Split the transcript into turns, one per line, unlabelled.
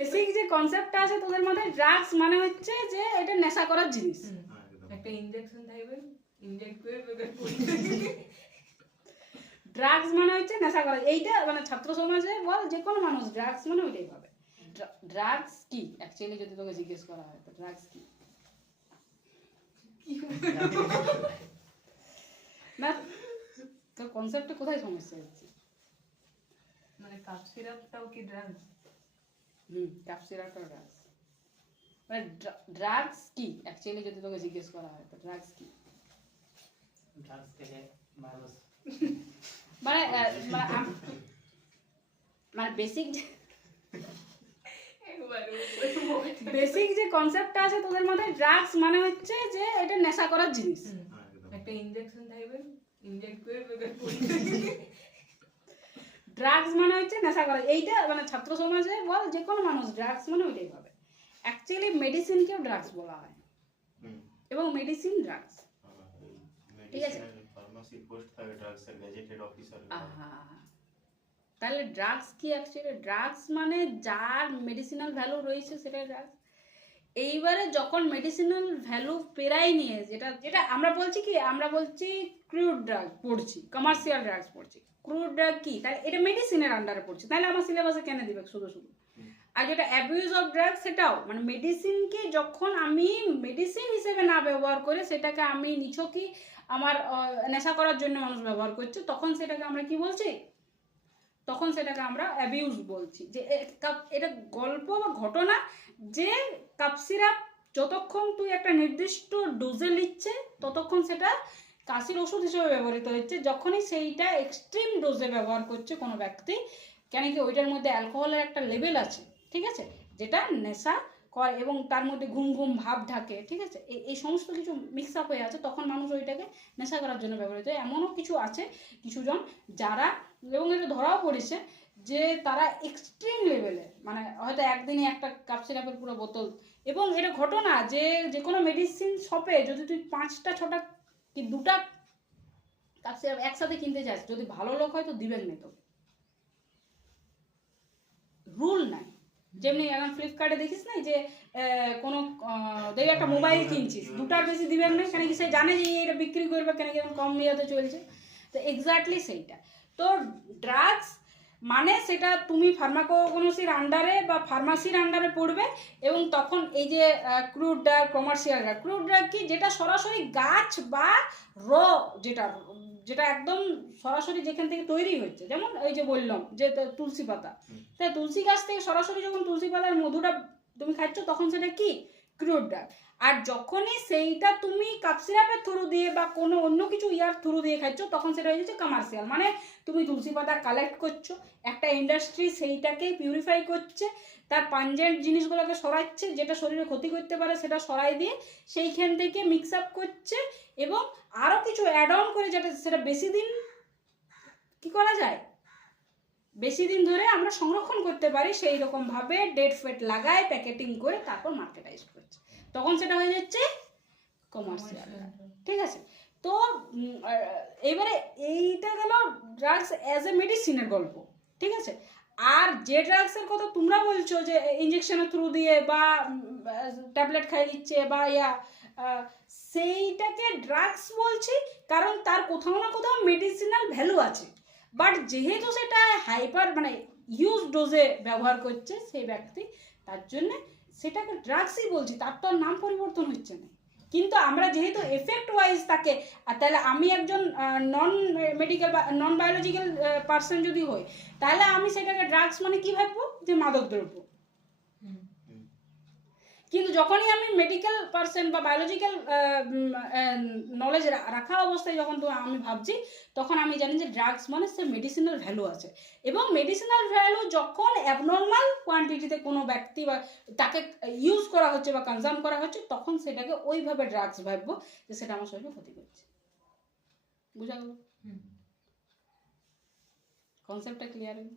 Basic যে কনসেপ্টটা আছে তোদের মাথায় ড্রাগস মানে হচ্ছে যে এটা নেশা করার জিনিস।
হ্যাঁ,
একটা ইনজেকশন থাকবে ইনজেক্ট করে
ড্রাগস মানে হচ্ছে নেশা করা। এইটা মানে ছাত্র সমাজে বল যে কোনো মানুষ ড্রাগস মানে ওইটাই পাবে। ড্রাগস কি? অ্যাকচুয়ালি যদি তোকে জিজ্ঞেস করা হয় তো ড্রাগস কি? না তোর কনসেপ্টে কোথায় সমস্যা হচ্ছে?
মানে কাপ সিরাপটাও কি ড্রাগস
হুম ক্যাপসিরাটা ড্রাগস মানে ড্রাগস কি? অ্যাকচুয়ালি যদি তোকে জিজ্ঞেস করা হয় তো ড্রাগস কি?
ড্রাগস থেকে মানুষ
মানে মানে মানে বেসিক যে কনসেপ্টটা আছে তোদের মাথায় ড্রাগস মানে হচ্ছে যে এটা নেশা করার জিনিস।
হ্যাঁ।
একটা ইনজেকশন থাকবে ইনজেক্ট করে
ড্রাগস মানে হচ্ছে নেশা করা। এইটা মানে ছাত্র সমাজে বল যে কোনো মানুষ ড্রাগস মানে ওইটাই পাবে। অ্যাকচুয়ালি মেডিসিনকেও ড্রাগস বলা হয়। এবং মেডিসিন ড্রাগস ঠিক আছে।
থাকে এর
তাহলে ড্রাগস কি অ্যাকচুয়ালি ড্রাগস মানে যার মেডিসিনাল ভ্যালু রয়েছে সেটা ড্রাগস এইবারে যখন মেডিসিনাল ভ্যালু পেরাই নিয়ে যেটা যেটা আমরা বলছি কি আমরা বলছি ক্রুড ড্রাগ পড়ছি কমার্শিয়াল ড্রাগস পড়ছি। ক্রুড ড্রাগ কি? তাহলে এটা মেডিসিনের আন্ডারে পড়ছে। তাহলে আমার সিলেবাসে কেন দিবে? শুধু শুধু। আর যেটা অ্যাবিউজ অফ ড্রাগ সেটাও মানে মেডিসিনকে যখন আমি মেডিসিন হিসেবে না ব্যবহার করে সেটাকে আমি নিছকই আমার নেশা করার জন্য মানুষ ব্যবহার করছে তখন সেটাকে আমরা কি বলছি? তখন সেটাকে আমরা অ্যাবিউজ বলছি। যে এটা গল্প বা ঘটনা যে কাপ সিরাপ যতক্ষণ তুই একটা নির্দিষ্ট ডোজে নিচ্ছে, ততক্ষণ সেটা কাশির ওষুধ হিসেবে ব্যবহৃত হচ্ছে। যখনই সেইটা এক্সট্রিম ডোজে ব্যবহার করছে কোনো ব্যক্তি, কেন কি ওইটার মধ্যে অ্যালকোহলের একটা লেভেল আছে, ঠিক আছে? যেটা নেশা করে এবং তার মধ্যে ঘুম ঘুম ভাব ঢাকে, ঠিক আছে? এই- সমস্ত কিছু মিক্স আপ হয়ে আছে, তখন মানুষ ওইটাকে নেশা করার জন্য ব্যবহৃত এমনও কিছু আছে, কিছুজন যারা, এবং এটা ধরাও পড়েছে যে তারা এক্সট্রিম লেভেলে মানে হয়তো একদিনই একটা কাপ সিরাপের পুরো বোতল। এবং এটা ঘটনা যে যে কোনো মেডিসিন শপে যদি তুই পাঁচটা, ছটা কি দুটা কাপ সিরাপ একসাথে কিনতে চাস, যদি ভালো লোক হয় তো দিবেন না তোকে রুল নাই। যেমনি এখন ফ্লিপকার্টে দেখিস না যে কোনো দেখবি একটা মোবাইল কিনছিস, দুটার বেশি দিবেন না, কেন কি সে জানে যে এটা বিক্রি করবে, কেন কি এখন কম ইয়েতে চলছে। তো এক্স্যাক্টলি সেইটা। তো ড্রাগস মানে সেটা তুমি ফার্মাকোগনোসির আন্ডারে বা ফার্মাসির আন্ডারে পড়বে এবং তখন এই যে crude drug commercial drug crude drug কি যেটা সরাসরি গাছ বা র যেটা যেটা একদম সরাসরি যেখান থেকে তৈরি হচ্ছে যেমন এই যে বললাম যে তো- তুলসী পাতা। তাই তুলসী গাছ থেকে সরাসরি যখন তুলসী পাতার মধুটা তুমি খাচ্ছ তখন সেটা কি ক্রুড ড্রাগ আর যখনই সেইটা তুমি কাপ সিরাপের থ্রু দিয়ে বা কোনো অন্য কিছু ইয়ার থ্রু দিয়ে খাচ্ছ তখন সেটা হয়ে যাচ্ছে কমার্শিয়াল মানে তুমি তুলসী পাতা কালেক্ট করছ, একটা ইন্ডাস্ট্রি সেইটাকে পিউরিফাই করছে, তার পাঞ্জেন্ট জিনিসগুলোকে সরাচ্ছে, যেটা শরীরে ক্ষতি করতে পারে সেটা সরাই দিয়ে সেইখান থেকে মিক্স আপ করছে এবং আরও কিছু অ্যাড অন করে যেটা সেটা বেশি দিন কী করা যায়? বেশি দিন ধরে আমরা সংরক্ষণ করতে পারি সেই রকম ভাবে ডেট ফেট লাগায় প্যাকেটিং করে তারপর মার্কেটাইজ করছে। তখন সেটা হয়ে যাচ্ছে কমার্শিয়াল ঠিক আছে? তো এবারে এইটা গেল ড্রাগস অ্যাজ এ মেডিসিনের গল্প। ঠিক আছে? আর যে ড্রাগসের কথা তোমরা বলছো যে ইঞ্জেকশনের থ্রু দিয়ে বা ট্যাবলেট খাই দিচ্ছে বা ইয়া সেইটাকে ড্রাগস বলছি কারণ তার কোথাও না কোথাও মেডিসিনাল ভ্যালু আছে। বাট যেহেতু সেটা হাইপার মানে ইউজ ডোজে ব্যবহার করছে সেই ব্যক্তি, তার জন্যে সেটাকে ড্রাগসই বলছি, তার তো নাম পরিবর্তন হচ্ছে না। কিন্তু আমরা যেহেতু এফেক্ট ওয়াইজ তাকে তাহলে আমি একজন নন মেডিকেল বা নন বায়োলজিক্যাল পার্সন যদি হই, তাহলে আমি সেটাকে ড্রাগস মানে কী ভাববো? যে মাদক দ্রব্য। কিন্তু যখনই আমি মেডিকেল পার্সন বা বায়োলজিক্যাল নলেজ রাখা অবস্থায় যখন তো আমি ভাবছি তখন আমি জানি যে ড্রাগস মানে সে মেডিসিনাল ভ্যালু আছে। এবং মেডিসিনাল ভ্যালু যখন অ্যাবনর্মাল কোয়ান্টিটিতে কোনো ব্যক্তি বা তাকে ইউজ করা হচ্ছে বা কনজাম করা হচ্ছে তখন সেটাকে ওইভাবে ড্রাগস ভাববো যে সেটা আমার শরীরে ক্ষতি করছে। বুঝা গেল? কনসেপ্টটা ক্লিয়ার হলো